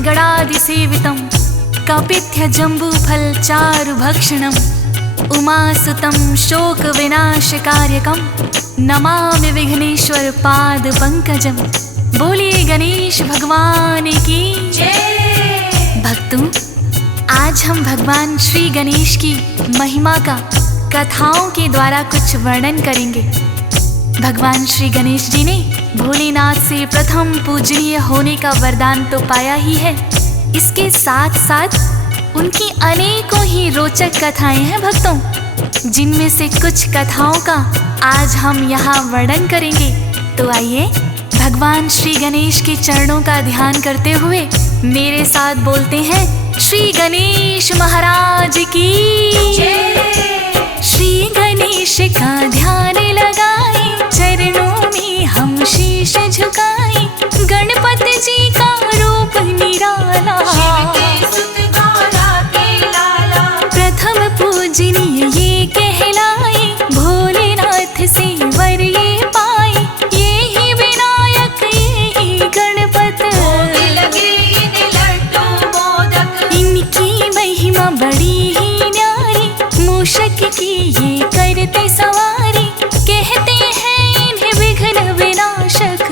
गणादिसेवितं कपित्थ जम्बूफलचारुभक्षणम् उमासुतं शोकविनाशकार्यकं नमामि विघ्नेश्वर पाद पंकजम। बोलिए गणेश भगवान की जय। भक्तों, आज हम भगवान श्री गणेश की महिमा का कथाओं के द्वारा कुछ वर्णन करेंगे। भगवान श्री गणेश जी ने भोलेनाथ से प्रथम पूजनीय होने का वरदान तो पाया ही है, इसके साथ साथ उनकी अनेकों ही रोचक कथाएं हैं भक्तों, जिनमें से कुछ कथाओं का आज हम यहाँ वर्णन करेंगे। तो आइए भगवान श्री गणेश के चरणों का ध्यान करते हुए मेरे साथ बोलते हैं श्री गणेश महाराज की जय। श्री गणेश का ध्यान लगाए, चरणों में हम शीश झुकाए, गणपति जी का रूप निराला, प्रथम पूजनीय ये कहलाए, भोलेनाथ से वर ये पाए, ये ही विनायक ये ही गणपत, इनकी महिमा बड़ी ही न्यारी, मूषक की ये करते सवारी, कहते हैं इन्हें विघ्न विनाशक,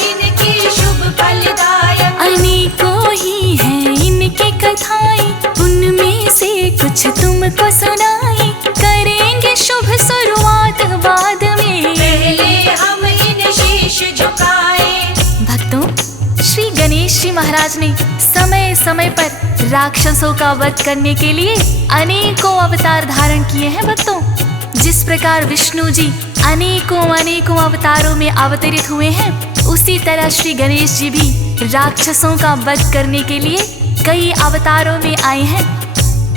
इनकी शुभ फलदायक, अनेकों ही हैं इनके कथाएं, उनमें से कुछ तुमको सुनाई, करेंगे शुभ शुरुआत बाद में, पहले हम इन शीश झुकाए। भक्तों, श्री गणेश जी महाराज ने समय समय पर राक्षसों का वध करने के लिए अनेकों अवतार धारण किए हैं भक्तों। जिस प्रकार विष्णु जी अनेकों अवतारों में अवतरित हुए हैं, उसी तरह श्री गणेश जी भी राक्षसों का वध करने के लिए कई अवतारों में आए हैं।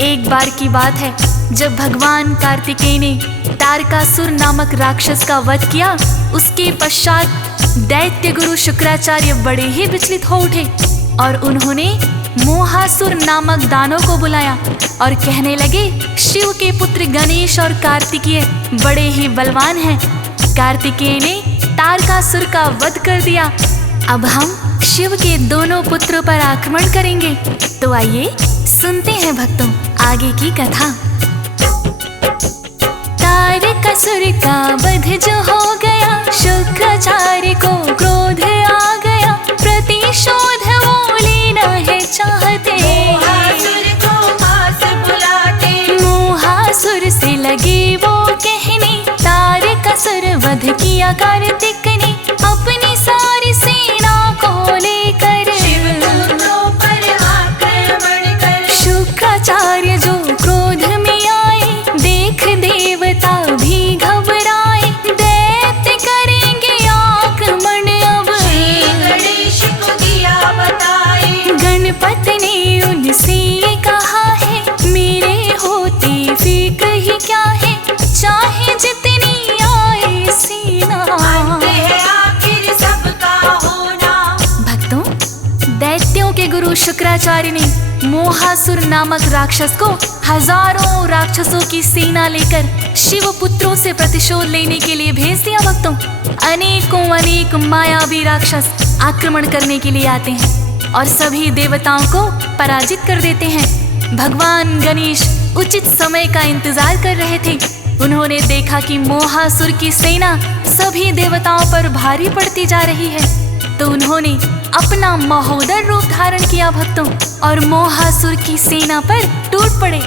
एक बार की बात है, जब भगवान कार्तिकेय ने तारकासुर नामक राक्षस का वध किया, उसके पश्चात दैत्य गुरु शुक्राचार्य बड़े ही विचलित हो उठे और उन्होंने मोहासुर नामक दानव को बुलाया और कहने लगे, शिव के पुत्र गणेश और कार्तिकेय बड़े ही बलवान हैं। कार्तिकेय ने तारकासुर का वध कर दिया, अब हम शिव के दोनों पुत्रों पर आक्रमण करेंगे। तो आइए सुनते हैं भक्तों आगे की कथा। तारकासुर का वध जो हो गया, शुक्राचार्य को क्रोध आ गया, प्रतिशोध वो लेना है चाहते, मोहासुर को पास बुलाते, मोहासुर से लगे वो कहने, तारकासुर वध किया कार्तिक ने, अपनी सारी सेना को लेकर शिवपुत्रों पर आक्रमण कर। शुक्राचार्य जो क्रोध में आए, देख देवता भी घबराए, दैत्य करेंगे आक्रमण अब, श्री गणेश को दिया बताए। गणपति ने उनसे ये कहा है, मेरे होते फिक्र ही क्या है, चाहे जितनी आए सेना, आखिर सबका होना। भक्तों, दैत्यों के गुरु शुक्राचार्य ने मोहासुर नामक राक्षस को हजारों राक्षसों की सेना लेकर शिव पुत्रों से प्रतिशोध लेने के लिए भेज दिया। भक्तों, अनेक मायावी राक्षस आक्रमण करने के लिए आते हैं और सभी देवताओं को पराजित कर देते हैं। भगवान गणेश उचित समय का इंतजार कर रहे थे। उन्होंने देखा कि मोहासुर की सेना सभी देवताओं पर भारी पड़ती जा रही है, तो उन्होंने अपना महोदर रूप धारण किया भक्तों, और मोहासुर की सेना पर टूट पड़े।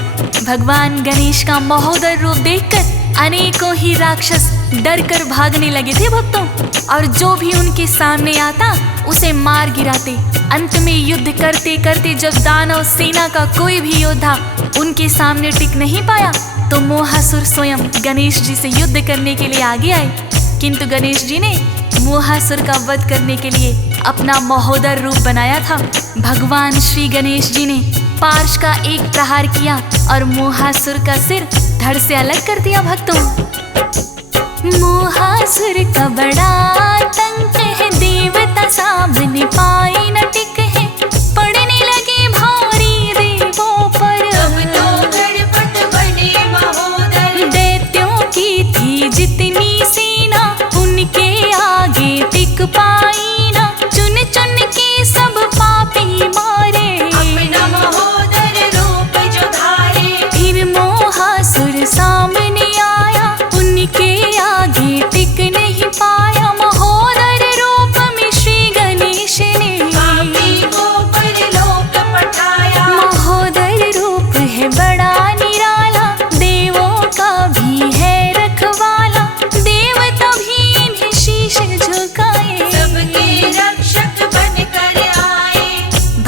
भगवान गणेश का महोदर रूप देखकर अनेकों ही राक्षस डर कर भागने लगे थे भक्तों, और जो भी उनके सामने आता उसे मार गिराते। अंत में युद्ध करते करते जब दानव सेना का कोई भी योद्धा उनके सामने टिक नहीं पाया, तो मोहासुर स्वयं गणेश जी से युद्ध करने के लिए आगे आए। किंतु गणेश जी ने मोहासुर का वध करने के लिए अपना महोदर रूप बनाया था। भगवान श्री गणेश जी ने पार्श का एक प्रहार किया और मोहासुर का सिर धड़ से अलग कर दिया। भक्तों, मोहासुर का बड़ा आतंक है, देवता सामने पाए न टिक है, पड़ने लगे भारी देवों पर, तब तो गणपत बने महोदर। दैत्यों की थी जितनी सेना, उनके आगे टिक पाई ना, चुन चुन के सब पापी मार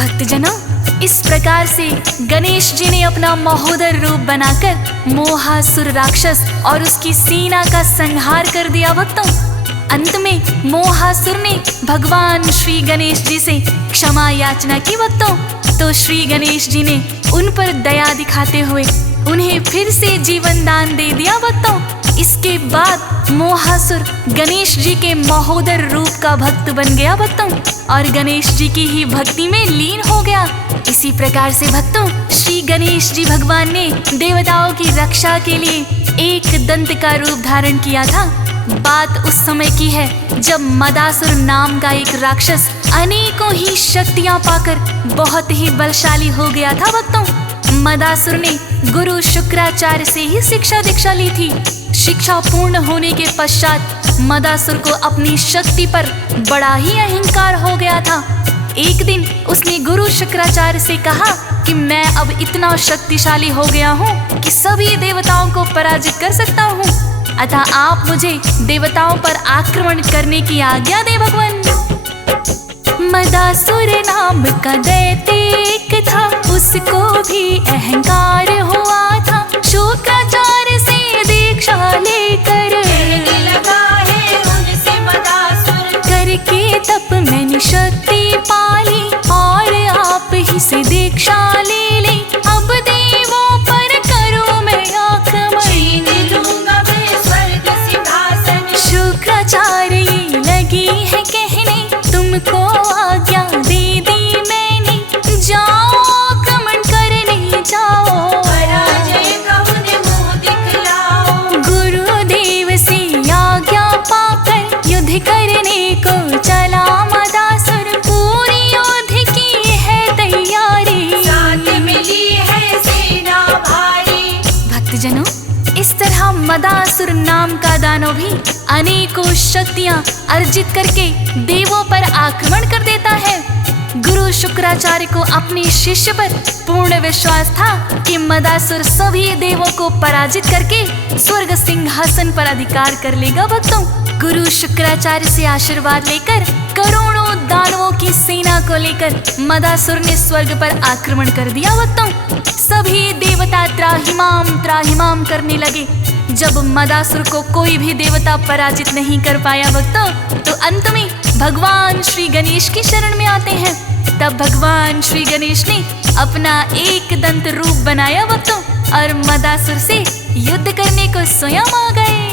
भक्तजनों, इस प्रकार से गणेश जी ने अपना महोदर रूप बनाकर मोहासुर राक्षस और उसकी सेना का संहार कर दिया। भक्तों, अंत में मोहासुर ने भगवान श्री गणेश जी से क्षमा याचना की। भक्तों, तो श्री गणेश जी ने उन पर दया दिखाते हुए उन्हें फिर से जीवन दान दे दिया। भक्तों, इसके बाद मोहासुर गणेश जी के महोदर रूप का भक्त बन गया। भक्तों, और गणेश जी की ही भक्ति में लीन हो गया। इसी प्रकार से भक्तों, श्री गणेश जी भगवान ने देवताओं की रक्षा के लिए एक दंत का रूप धारण किया था। बात उस समय की है जब मदासुर नाम का एक राक्षस अनेकों ही शक्तियां पाकर बहुत ही बलशाली हो गया था। भक्तों, मदासुर ने गुरु शुक्राचार्य से ही शिक्षा दीक्षा ली थी। शिक्षा पूर्ण होने के पश्चात मदासुर को अपनी शक्ति पर बड़ा ही अहंकार हो गया था। एक दिन उसने गुरु शुक्राचार्य से कहा कि मैं अब इतना शक्तिशाली हो गया हूँ कि सभी देवताओं को पराजित कर सकता हूँ, अतः आप मुझे देवताओं पर आक्रमण करने की आज्ञा दे भगवान। मदासुर नाम का दैत्य एक था, उसको भी अहंकार हुआ था। शुक्राचार्य से दीक्षा लेकर लगा है उनसे मदासुर, करके तप मैंने शक्ति पाली और आप ही से दीक्षा ले ली। अब देवों पर करो मैं आक्रमण, छीन लूंगा मैं स्वर्ग सिंहासन। शुक्राचार्य ये लगी है कहने, तुमको आज्ञा दे दी मैंने, जाओ आक्रमण करने जाओ, पराजय का उन्हें मुंह दिखलाओ। गुरुदेव से आज्ञा पाकर युद्ध करने को चला मदासुर, पूरी युद्ध की है तैयारी, साथ मिली है सेना भारी। भक्तजनों, इस तरह मदासुर नाम का दानव भी अनेकों शक्तियां अर्जित करके देवों पर आक्रमण कर देता है। गुरु शुक्राचार्य को अपने शिष्य पर पूर्ण विश्वास था कि मदासुर सभी देवों को पराजित करके स्वर्ग सिंहासन पर अधिकार कर लेगा। भक्तों, गुरु शुक्राचार्य से आशीर्वाद लेकर करोड़ों दानवों की सेना को लेकर मदासुर ने स्वर्ग पर आक्रमण कर दिया। भक्तों, सभी देवता त्राहिमाम त्राहिमाम करने लगे। जब मदासुर को कोई भी देवता पराजित नहीं कर पाया भक्तों, तो अंत में भगवान श्री गणेश की शरण में आते हैं। तब भगवान श्री गणेश ने अपना एक दंत रूप बनाया भक्तों, और मदासुर से युद्ध करने को स्वयं आ गए।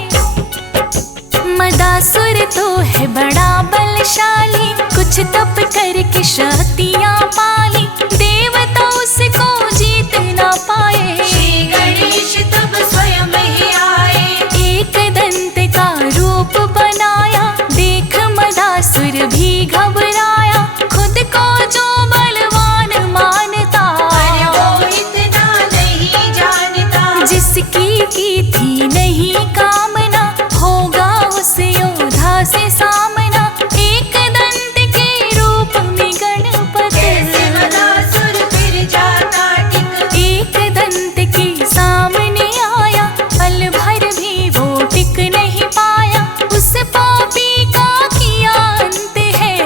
मदासुर तो है बड़ा बलशाली, कुछ तप करके शक्तियां पाली, देवता उसको जीत ना पाए। श्री गणेश तब स्वयं ही आए, एक दंत का रूप बनाया, देख मदासुर भी घबराया, खुद को जो बलवान मानता, पर वो इतना नहीं जानता। जिसकी की थी नहीं कामना, होगा उस योद्धा से सामना। एक दंत के रूप में गणपति, कैसे मदासुर फिर जाता टिक। एक दंत के सामने आया, पल भर भी वो टिक नहीं पाया, उस पापी का किया अंत है,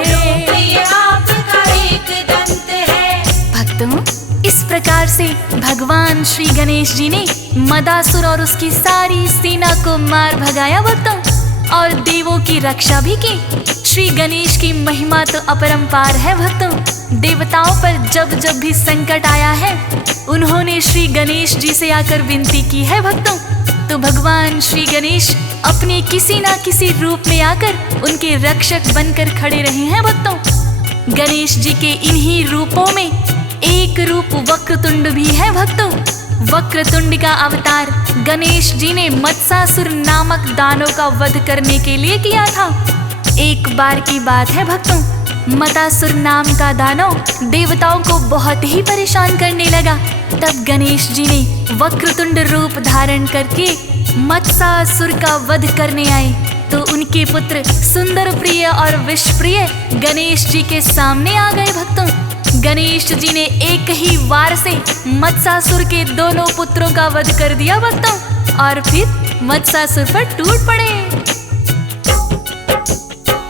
ये आपका एक दंत है। भक्तों, इस प्रकार से भगवान श्री गणेश जी ने मदासुर और उसकी सारी सेना को मार भगाया भक्तों, और देवों की रक्षा भी की। श्री गणेश की महिमा तो अपरंपार है भक्तों। देवताओं पर जब जब भी संकट आया है, उन्होंने श्री गणेश जी से आकर विनती की है भक्तों, तो भगवान श्री गणेश अपने किसी ना किसी रूप में आकर उनके रक्षक बनकर खड़े रहे हैं भक्तों। गणेश जी के इन्हीं रूपों में एक रूप वक्रतुंड भी है भक्तों। वक्रतुंड का अवतार गणेश जी ने मत्सासुर नामक दानव का वध करने के लिए किया था। एक बार की बात है भक्तों, मत्सासुर नाम का दानव देवताओं को बहुत ही परेशान करने लगा। तब गणेश जी ने वक्रतुंड रूप धारण करके मत्सासुर का वध करने आए, तो उनके पुत्र सुंदर प्रिय और विषप्रिय गणेश जी के सामने आ गए भक्तों। गणेश जी ने एक ही वार से मत्सासुर के दोनों पुत्रों का वध कर दिया भक्तों, और फिर मत्सासुर पर टूट पड़े।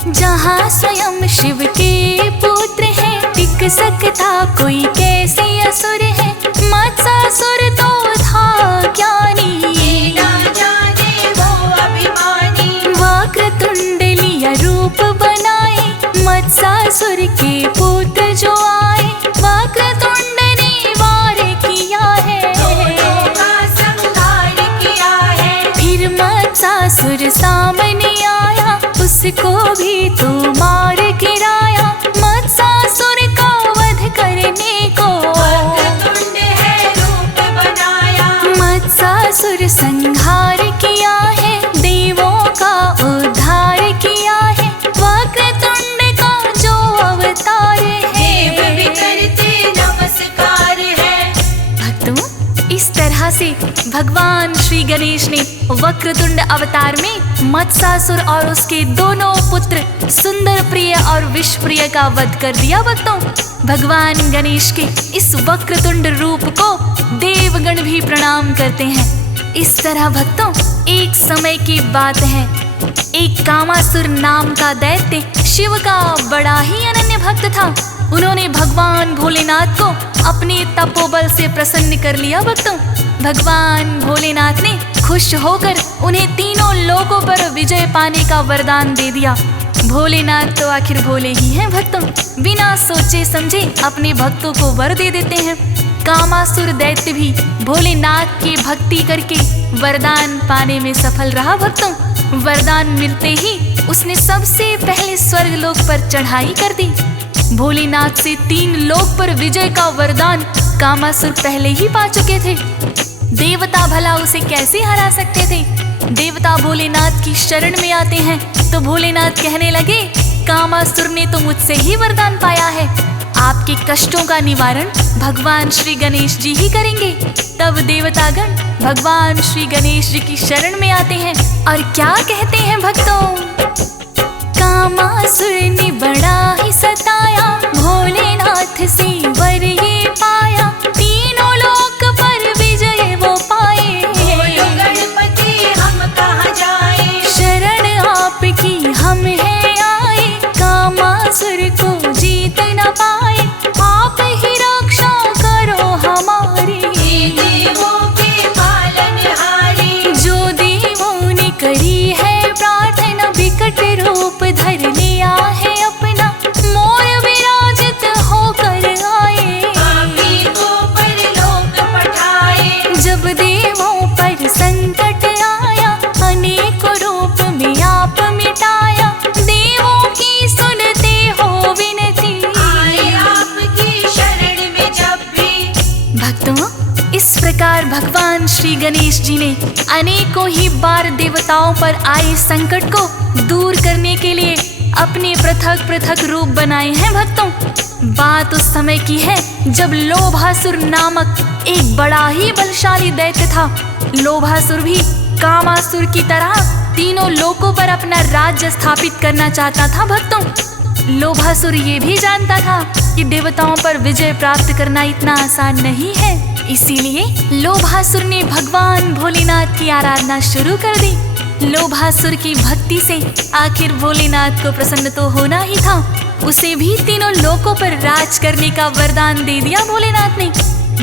जहाँ स्वयं शिव के पुत्र हैं, टिक रोक सकता कोई कैसे असुर है, मत्सासुर तो था ज्ञानी। ये ना जाने वो अभिमानी, वक्रतुंड लिया रूप बनाए, मत्सासुर के पुत्र जो आए, वक्रतुंड ने वार किया है, दोनों का संहार किया है। फिर मत्सासुर सामने आया, उसको भी तो मार गिराया। मत्सासुर का वध करने को वक्रतुंड है रूप बनाया, मत्सासुर संहार किया है, देवों का उद्धार किया है, वक्रतुंड का जो अवतार देव है। भी करते नमस्कार है। भक्तों, इस तरह से भगवान श्री गणेश ने वक्रतुंड अवतार में मत्सासुर और उसके दोनों पुत्र सुंदर प्रिय और विश्व प्रिय का वध कर दिया। भक्तों, भगवान गणेश के इस वक्रतुंड रूप को देवगण भी प्रणाम करते हैं। इस तरह भक्तों, एक समय की बात है, एक कामासुर नाम का दैत्य शिव का बड़ा ही अनन्य भक्त था। उन्होंने भगवान भोलेनाथ को अपने तपोबल से प्रसन्न कर लिया। भक्तों, भगवान भोलेनाथ ने खुश होकर उन्हें तीनों लोकों पर विजय पाने का वरदान दे दिया। भोलेनाथ तो आखिर भोले ही हैं भक्तों, बिना सोचे समझे अपने भक्तों को वर दे देते हैं। कामासुर दैत्य भी भोलेनाथ की भक्ति करके वरदान पाने में सफल रहा। भक्तों, वरदान मिलते ही उसने सबसे पहले स्वर्ग लोक पर चढ़ाई कर दी। भोलेनाथ से 3 लोक पर विजय का वरदान कामासुर पहले ही पा चुके थे। देवता भला उसे कैसे हरा सकते थे। देवता भोलेनाथ की शरण में आते हैं तो भोलेनाथ कहने लगे, कामासुर ने तो मुझसे ही वरदान पाया है, आपके कष्टों का निवारण भगवान श्री गणेश जी ही करेंगे। तब देवतागण भगवान श्री गणेश जी की शरण में आते हैं और क्या कहते हैं भक्तों, कामासुर ने बड़ा ही सताया, भोलेनाथ से वर ये पाया, तीनों लोक पर विजय वो पाए। बोलो गणपति हम कहाँ जाएं, शरण आपकी हम है आए, कामासुर को जीत न पाए, आप ही रक्षा करो हमारी। ये देवों के पालनहारी, जो देवों ने करी है प्रार्थना, विकट रूप धर लिया है अपना, मोर विराजित होकर आए, पापी को परलोक पठाए। जब देवों पर संकट आया, अनेक रूप में आप मिटाया, देवों की सुनते हो विनती, आए आपकी शरण में जब भी। भक्तों, इस प्रकार भगवान श्री गणेश जी ने अनेकों ही बार देवताओं पर आए संकट को दूर करने के लिए अपने पृथक पृथक रूप बनाए हैं। भक्तों, बात उस समय की है जब लोभासुर नामक एक बड़ा ही बलशाली दैत्य था। लोभासुर भी कामासुर की तरह तीनों लोकों पर अपना राज्य स्थापित करना चाहता था। भक्तों, लोभासुर ये भी जानता था कि देवताओं पर विजय प्राप्त करना इतना आसान नहीं है, इसीलिए लोभासुर ने भगवान भोलेनाथ की आराधना शुरू कर दी। लोभासुर की भक्ति से आखिर भोलेनाथ को प्रसन्न तो होना ही था, उसे भी तीनों लोकों पर राज करने का वरदान दे दिया भोलेनाथ ने।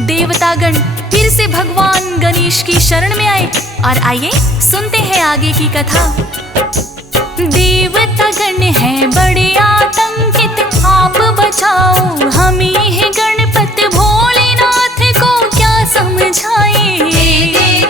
देवतागण फिर से भगवान गणेश की शरण में आए और आइए सुनते हैं आगे की कथा। देवतागण हैं बड़े आतंकित, आप बचाओ हमें है गणपत, भोलेनाथ को क्या समझाए।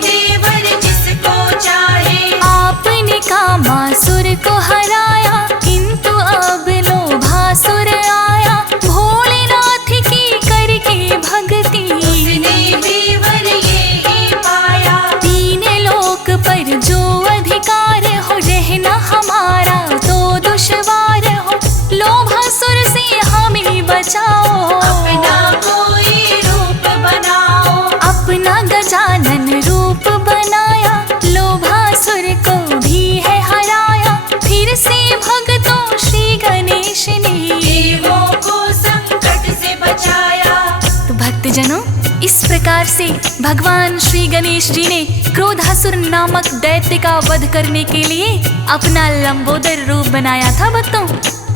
देवर जिसको चाहे, आपने कामासुर को हराया, किंतु अब लोभासुर आया, भोलेनाथ की करके भक्ति, उसने भी वर ये ही पाया। 3 लोक पर जो अधिकार हो, रहना हमारा तो दुश्वार हो, लोभासुर से हमें बचाओ, अपना कोई रूप बनाओ। अपना गजानन रूप बनाया, लोभासुर को भी है हराया, फिर से भक्तों श्री गणेश ने देवों को संकट से बचाया। तो भक्तजनों, इस प्रकार से भगवान श्री गणेश जी ने क्रोधासुर नामक दैत्य का वध करने के लिए अपना लंबोदर रूप बनाया था। भक्तों,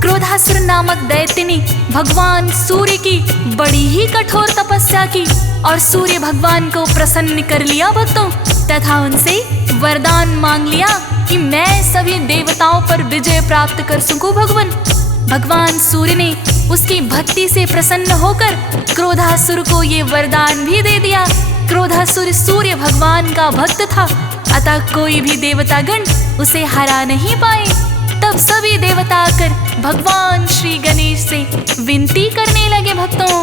क्रोधासुर नामक दैत्य ने भगवान सूर्य की बड़ी ही कठोर तपस्या की और सूर्य भगवान को प्रसन्न कर लिया भक्तों, तथा उनसे वरदान मांग लिया कि मैं सभी देवताओं पर विजय प्राप्त कर सकूं। भगवान सूर्य ने उसकी भक्ति से प्रसन्न होकर क्रोधासुर को ये वरदान भी दे दिया। क्रोधासुर सूर्य भगवान का भक्त था, अतः कोई भी देवतागण उसे हरा नहीं पाए। तब सभी देवता आकर भगवान श्री गणेश से विनती करने लगे भक्तों।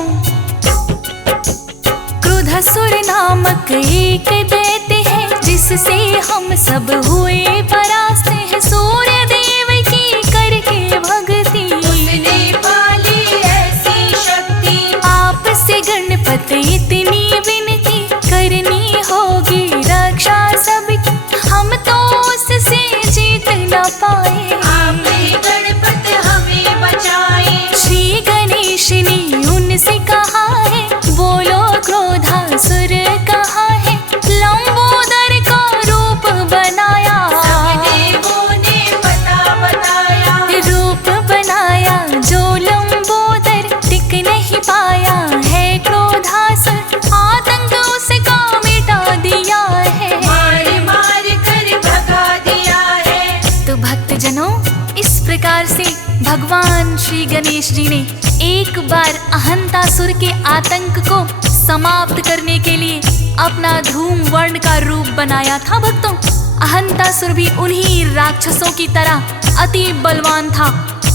क्रोधासुर नामक एक दैत्य है, जिससे हम सब हुए परास्त हैं। सूर्य देव की करके भक्ति उसने पाली ऐसी शक्ति, आपसे गणपति इतनी विनती करनी होगी रक्षा सबकी, हम तो उससे जीत न पाए। आप ही गणपति हमें बचाए। श्री गणेश ने उनसे कहा है, बोलो क्रोधासुर कहाँ है। लंबोदर का रूप बनाया, सब देवों ने पता बताया। रूप बनाया जो लंबोदर टिक नहीं पाया है। क्रोधासुर आतंक उसका मिटा दिया है, मार मार कर भगा दिया है। तो भक्तजनों, इस प्रकार से भगवान श्री गणेश जी ने एक बार अहंतासुर के आतंक को समाप्त करने के लिए अपना धूम वर्ण का रूप बनाया था भक्तों। अहंतासुर भी उन्हीं राक्षसों की तरह अति बलवान था,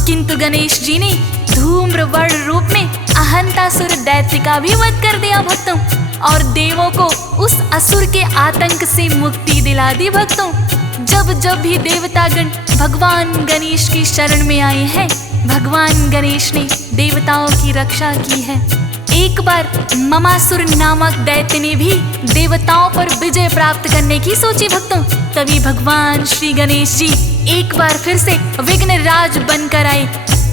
किंतु गणेश जी ने धूम्र वर्ण रूप में अहंतासुर दैत्य का भी वध कर दिया भक्तों, और देवों को उस असुर के आतंक से मुक्ति दिला दी भक्तों। जब जब भी देवतागण भगवान गणेश की शरण में आए हैं, भगवान गणेश ने देवताओं की रक्षा की है। एक बार ममासुर नामक दैत्य ने भी देवताओं पर विजय प्राप्त करने की सोची भक्तों। तभी भगवान श्री गणेश जी एक बार फिर से विघ्नराज बनकर आए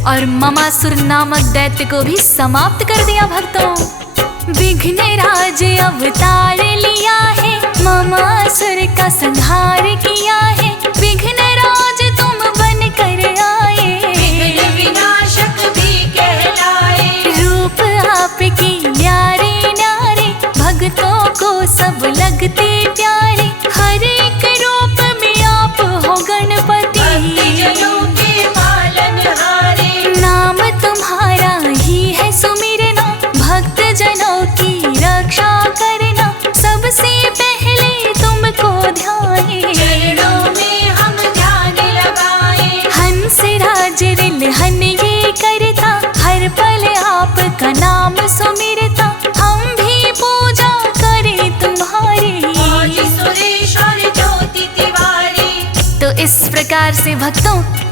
और ममासुर नामक दैत्य को भी समाप्त कर दिया भक्तों। विघ्नराज अवतार लिया है, ममासुर का संहार किया है। विघ्नराज तुम बन कर आए, विघ्न विनाशक भी कहलाए। रूप आपकी न्यारे न्यारे, भक्तों को सब लगते प्यारे। हर एक रूप में आप हो गणपति, भक्तजनों के पालनहारे। नाम तुम्हारा ही है सुमिरना, भक्तजनों की रक्षा करना। सबसे पहले तुमको ध्याए, चरणों में हम ध्यान लगाए। हंस राज रिलहन ये करता, हर पल आपका नाम सुमिरता। हम भी पूजा करें तुम्हारी, मौज सुरेश और ज्योति तिवारी। तो इस प्रकार से भक्तों